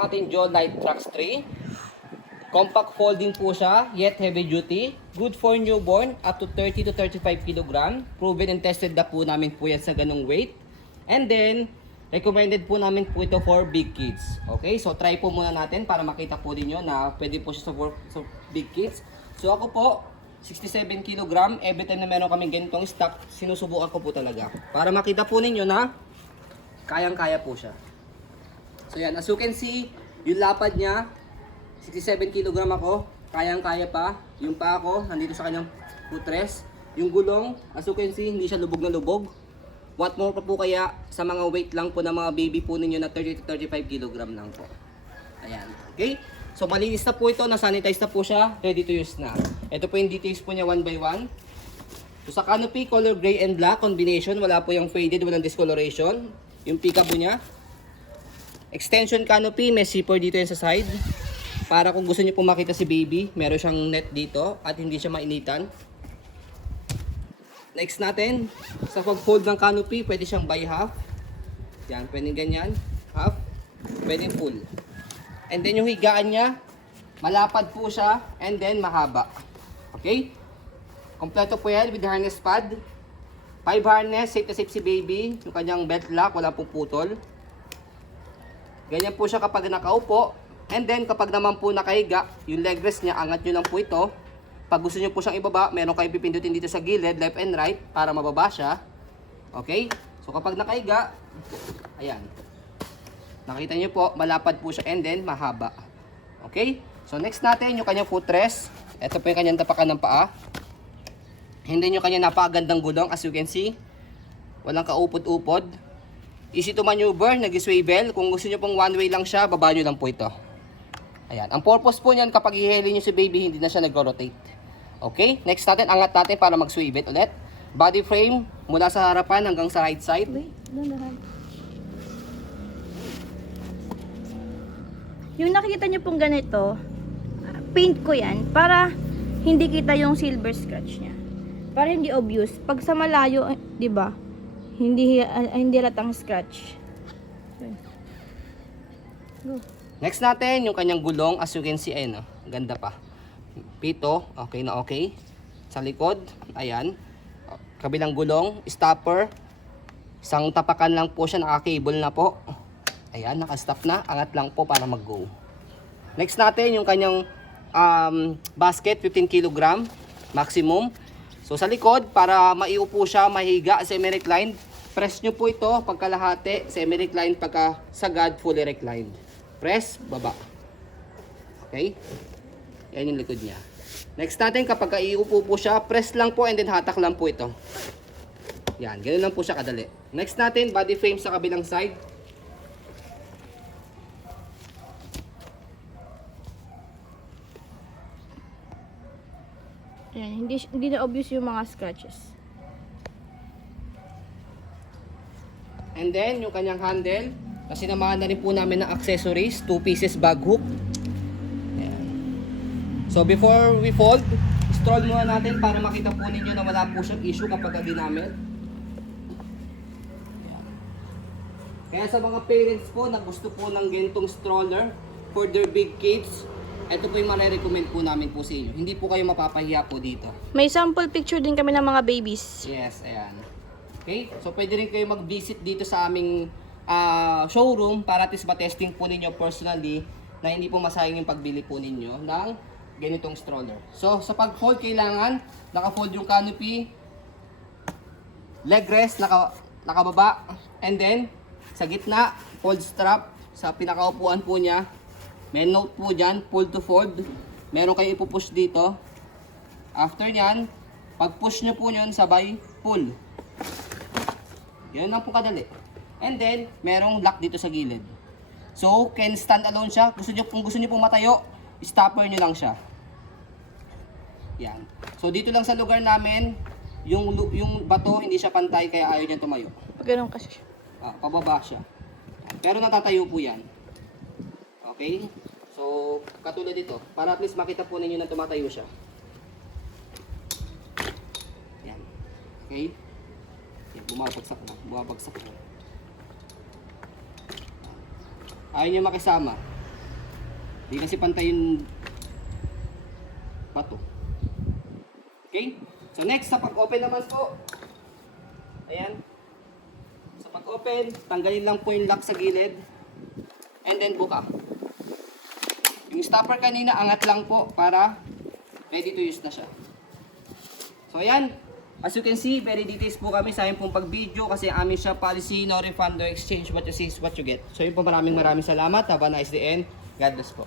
yung ating Joe Light Trax 3. Compact folding po siya, yet heavy duty. Good for newborn, up to 30 to 35 kg. Proven and tested na po namin po yan sa ganung weight. And then, recommended po namin po ito for big kids. Okay, so try po muna natin para makita po ninyo na pwede po siya sa big kids. So ako po, 67 kg. Every time na meron kaming ganitong stock, sinusubukan ko po talaga. Para makita po ninyo na kayang-kaya po siya. So yan, as you can see, yung lapad niya, 67 kg ako, kayang-kaya pa. Yung paa ko, nandito sa kanyang footrest. Yung gulong, as you can see, hindi siya lubog na lubog. What more pa po kaya sa mga weight lang po ng mga baby po ninyo na 30 to 35 kg lang po. Ayan, okay? So malinis na po ito, na-sanitize na po siya, ready to use na. Ito po yung details po niya one by one. So sa canopy, color gray and black combination, wala po yung faded, walang discoloration. Yung peekaboo niya. Extension canopy, may zipper dito yan sa side. Para kung gusto niyo po makita si baby, meron siyang net dito at hindi siya mainitan. Next natin, sa pag-fold ng canopy, pwede siyang by half. Yan, pwedeng ganyan, half, pwedeng full. And then yung higaan niya, malapad po siya and then mahaba. Okay? Kompleto po yan with harness pad. 5 harness, safe na safe si baby. Yung kanyang belt lock, wala pong putol. Ganyan po siya kapag nakaupo. And then kapag naman po nakahiga, yung leg rest niya, angat nyo lang po ito. Pag gusto nyo po siyang ibaba, meron kayong pipindutin dito sa gilid, left and right, para mababa siya. Okay? So kapag nakahiga, ayan. Nakita nyo po, malapad po siya and then mahaba. Okay? So next natin, yung kanyang footrest. Ito po yung kanyang tapakan ng paa. Hindi nyo kanya napakagandang gulong, as you can see. Walang kaupod-upod. Easy to maneuver, nag-swivel. Kung gusto nyo pong one way lang siya, baba nyo lang po ito. Ayan. Ang purpose po niyan, kapag i-heli nyo si baby, hindi na siya nag-rotate. Okay? Next natin, angat natin para mag-swivel ulit. Body frame, mula sa harapan hanggang sa right side. Yung nakikita nyo pong ganito, paint ko yan para hindi kita yung silver scratch niya. Para hindi obvious. Pag sa malayo, di ba? Hindi halatang scratch. Go. Next natin, yung kanyang gulong, as you can see, ayun, ganda pa. Pito, okay na okay. Sa likod, ayan. Kabilang gulong, stopper. Isang tapakan lang po siya, naka-cable na po. Ayan, naka-stop na. Angat lang po para mag-go. Next natin, yung kanyang basket, 15 kg maximum. So sa likod, para maiupo siya, mahiga, semi-reclined. Press nyo po ito, pagkalahati, semi-reclined, pagka sagad, fully reclined. Press, baba. Okay? Yan yung likod niya. Next natin, kapag iupo po siya, press lang po and then hatak lang po ito. Yan, ganun lang po siya kadali. Next natin, body frame sa kabilang side. Ayan, hindi na obvious yung mga scratches. And then, yung kanyang handle, kasi sinamahan na rin po namin ng accessories, 2 pieces bag hook. Ayan. So before we fold, stroll muna natin para makita po ninyo na wala po siyang issue kapag ginamit. Ayan. Kaya sa mga parents po na gusto po ng ganitong stroller for their big kids, ito po yung marirecommend po namin po sa inyo. Hindi po kayo mapapahiya po dito. May sample picture din kami ng mga babies. Yes, ayan. Okay? So pwede rin kayo mag-visit dito sa aming showroom para at least ma-testing po ninyo personally na hindi po masayang yung pagbili po ninyo ng ganitong stroller. So sa pag-fold, kailangan naka-fold yung canopy, leg rest nakababa, and then sa gitna, fold strap sa pinakaupuan po niya. May note po dyan, pull to fold. Meron kayo ipupush dito. After nyan, pag push nyo po nyon, sabay pull. Yan lang po kadali. And then, merong lock dito sa gilid. So, can stand alone siya. Kung gusto nyo pong matayo, stopper nyo lang siya. Yan. So, dito lang sa lugar namin, yung bato hindi siya pantay kaya ayaw niya tumayo. Pag ganun kasi siya. Pababa siya. Pero natatayo po yan. Okay? So, katulad dito. Para at least makita po ninyo na tumatayo siya. Yan. Okay? Yan, bumabagsak na. Ayaw niya makisama. Hindi kasi pantay yung bato. Okay? So next, sa pag-open naman po. Ayan. Sa pag-open, tanggalin lang po yung lock sa gilid. And then buka. Yung stopper kanina, angat lang po para ready to use na siya. So ayan. As you can see, very details po kami sa aming pong pag-video kasi ang aming shop policy, no refund, no exchange, what you see is what you get. So yun po, maraming salamat. Have a nice day and God bless po.